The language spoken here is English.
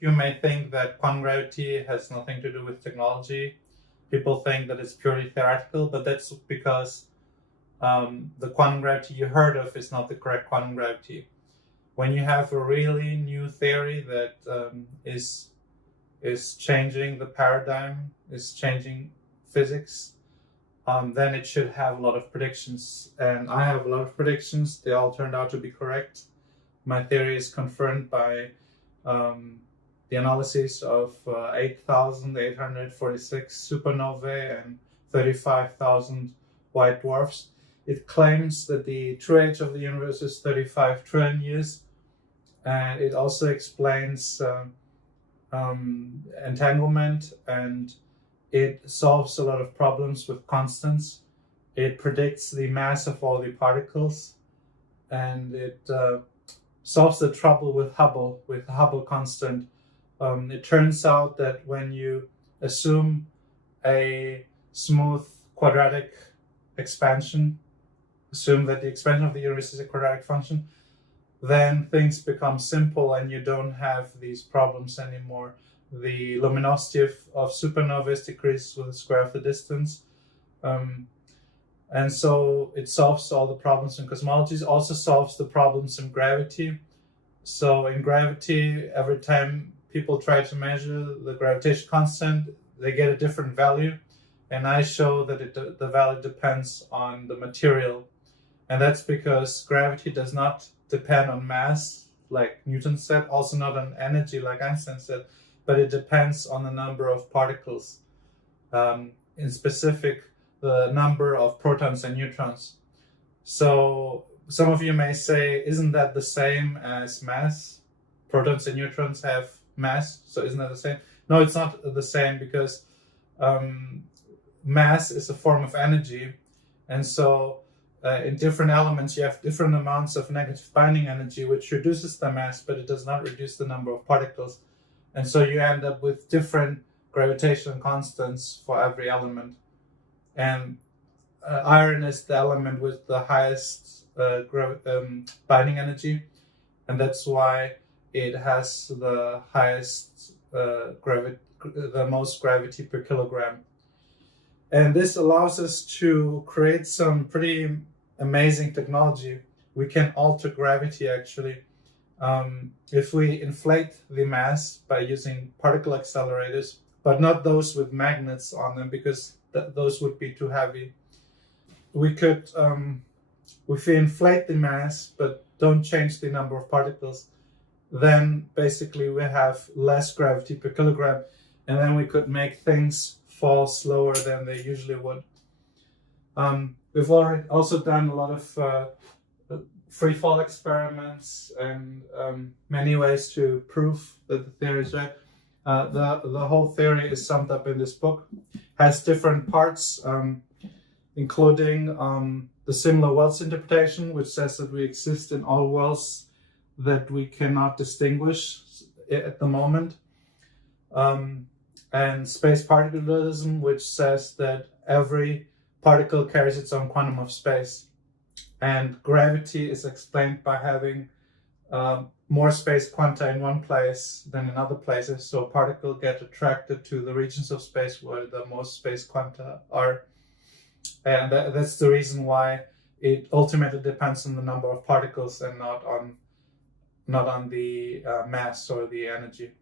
You may think that quantum gravity has nothing to do with technology. People think that it's purely theoretical, but that's because the quantum gravity you heard of is not the correct quantum gravity. When you have a really new theory that is changing the paradigm, is changing physics, then it should have a lot of predictions. And I have a lot of predictions. They all turned out to be correct. My theory is confirmed by the analysis of 8,846 supernovae and 35,000 white dwarfs. It claims that the true age of the universe is 35 trillion years, and it also explains entanglement, and it solves a lot of problems with constants. It predicts the mass of all the particles, and it solves the trouble with the Hubble constant. It turns out that when you assume a smooth quadratic expansion, assume that the expansion of the universe is a quadratic function, then things become simple and you don't have these problems anymore. The luminosity of supernovas decreases with the square of the distance. And so it solves all the problems in cosmology. It also solves the problems in gravity. So in gravity, every time people try to measure the gravitation constant, they get a different value. And I show that the value depends on the material. And that's because gravity does not depend on mass, like Newton said, also not on energy, like Einstein said, but it depends on the number of particles. In specific, the number of protons and neutrons. So some of you may say, isn't that the same as mass? Protons and neutrons have mass, so isn't that the same? No, it's not the same, because mass is a form of energy, and so in different elements you have different amounts of negative binding energy, which reduces the mass, but it does not reduce the number of particles, and so you end up with different gravitational constants for every element. And iron is the element with the highest binding energy, and that's why it has the highest the most gravity per kilogram. And this allows us to create some pretty amazing technology. We can alter gravity, actually. If we inflate the mass by using particle accelerators, but not those with magnets on them, because those would be too heavy. We could, if we inflate the mass but don't change the number of particles, then basically we have less gravity per kilogram, and then we could make things fall slower than they usually would. We've already also done a lot of free fall experiments and many ways to prove that the theory is right. The whole theory is summed up in this book. Has different parts, including the similar worlds interpretation, which says that we exist in all worlds that we cannot distinguish at the moment, and space particularism, which says that every particle carries its own quantum of space, and gravity is explained by having more space quanta in one place than in other places, so particles get attracted to the regions of space where the most space quanta are, and that's the reason why it ultimately depends on the number of particles and not on the mass or the energy.